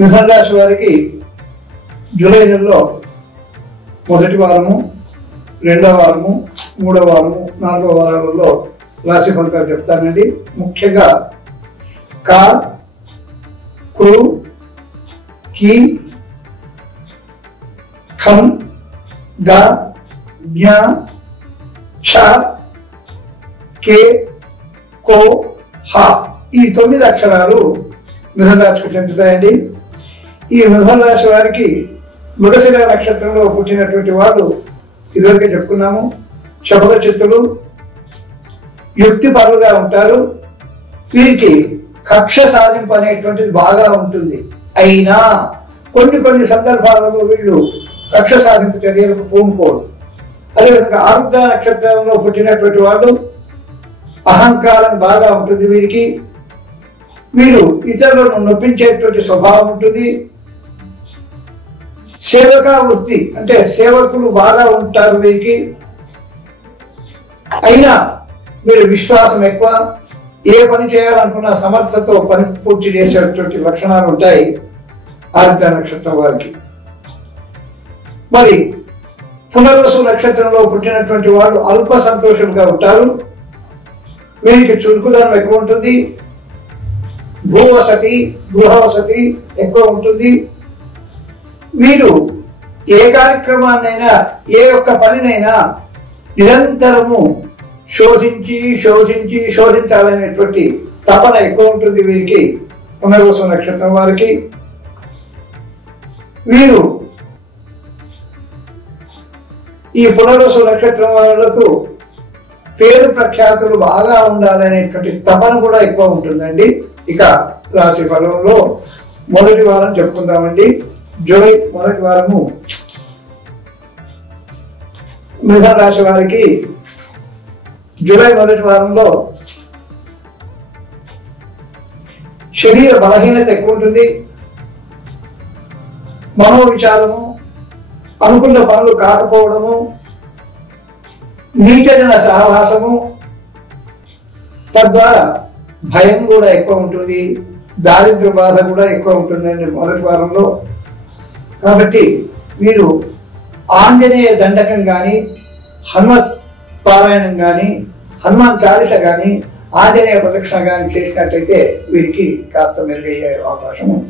మిథున రాశి వారికి జూలై నెలలో మొదటి వారము, రెండవ వారము, మూడవ వారము, నాలుగవ వారాలలో రాశి ఫలితాలు చెప్తానండి. ముఖ్యంగా కా, క్రు, కి, ఖం, గ, జ్ఞ, ఛ, కే, కో, హ ఈ 9 అక్షరాలు మిథున రాశికి చెందుతాయండి. ఈ మిథున రాశి వారికి మృగశిర నక్షత్రంలో పుట్టినటువంటి వాళ్ళు ఇదివరకే చెప్పుకున్నాము. చపల చిత్తులు, యుక్తిపరులుగా ఉంటారు. వీరికి కక్ష సాధింపు అనేటువంటిది బాగా ఉంటుంది. అయినా కొన్ని సందర్భాలలో వీళ్ళు కక్ష సాధింపు చర్యలకు పూనుకోరు. అదేవిధంగా ఆరుద్ర నక్షత్రంలో పుట్టినటువంటి వాళ్ళు అహంకారం బాగా ఉంటుంది. వీరు ఇతరులను నొప్పించేటువంటి స్వభావం ఉంటుంది. సేవకా వృత్తి అంటే సేవకులు బాగా ఉంటారు వీరికి. అయినా వీరు విశ్వాసం ఎక్కువ. ఏ పని చేయాలనుకున్న సమర్థతో పని పూర్తి చేసేటువంటి లక్షణాలు ఉంటాయి ఆరుద్ర నక్షత్రం వారికి. మరి పునర్వసు నక్షత్రంలో పుట్టినటువంటి వాళ్ళు అల్ప సంతోషంగా ఉంటారు. వీరికి చురుకుదనం ఎక్కువ ఉంటుంది. భూవసతి, గృహవసతి ఎక్కువ ఉంటుంది. వీరు ఏ కార్యక్రమాన్నైనా, ఏ ఒక్క పనినైనా నిరంతరము శోధించాలనేటువంటి తపన ఎక్కువ ఉంటుంది వీరికి, పునర్వసు నక్షత్రం వారికి. వీరు ఈ పునర్వసు నక్షత్రం వాళ్ళకు పేరు ప్రఖ్యాతులు బాగా ఉండాలనేటువంటి తపన కూడా ఎక్కువ ఉంటుందండి. ఇక రాశి ఫలంలో మొదటి వారం చెప్పుకుందామండి. జూలై మొదటి వారము మిథున రాశి వారికి జూలై మొదటి వారంలో శరీర బలహీనత ఎక్కువ ఉంటుంది. మనోవిచారము, అనుకున్న పనులు కాకపోవడము, నీచజన సహవాసము, తద్వారా భయం కూడా ఎక్కువ ఉంటుంది. దారిద్ర్య బాధ కూడా ఎక్కువ ఉంటుందండి మొదటి వారంలో. కాబట్టి మీరు ఆంజనేయ దండకం కానీ, హనుమత్ పారాయణం కానీ, హనుమాన్ చాలీస కానీ, ఆంజనేయ ప్రదక్షిణ కానీ చేసినట్టయితే వీరికి కాస్త మెరుగయ్యే అవకాశం ఉంది.